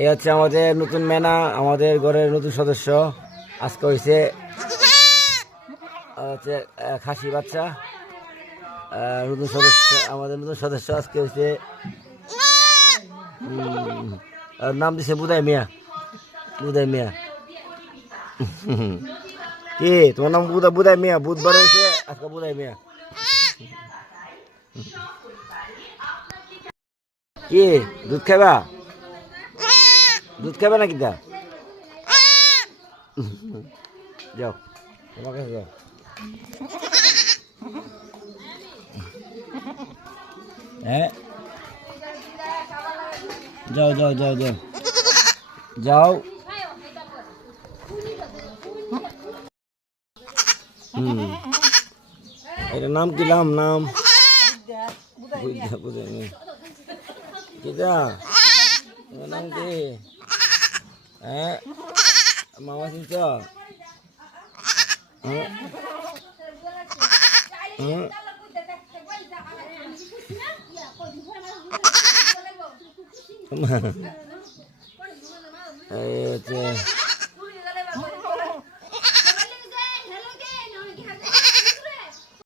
এই হচ্ছে আমাদের নতুন মেনা, আমাদের ঘরের নতুন সদস্য। আজকে হয়েছে হচ্ছে খাসি বাচ্চা। নতুন সদস্য, আমাদের নতুন সদস্য আজকে হয়েছে। নাম দিছে বুধাই মিয়া। বুধাই মিয়া কি তোমার নাম? বুধাই মিয়া। বুধবার হয়েছে আজকে বুধাই মিয়া। কি দুধ খাবা? দুধ খাবে নাকি? দা যাও, তোমার কাছে যাও। হ্যাঁ, যাও যাও যাও যাও যাও। এটা নাম কি? নাম কিটা? নাম কি? হ্যাঁ, মামা চিনছ? এই হচ্ছে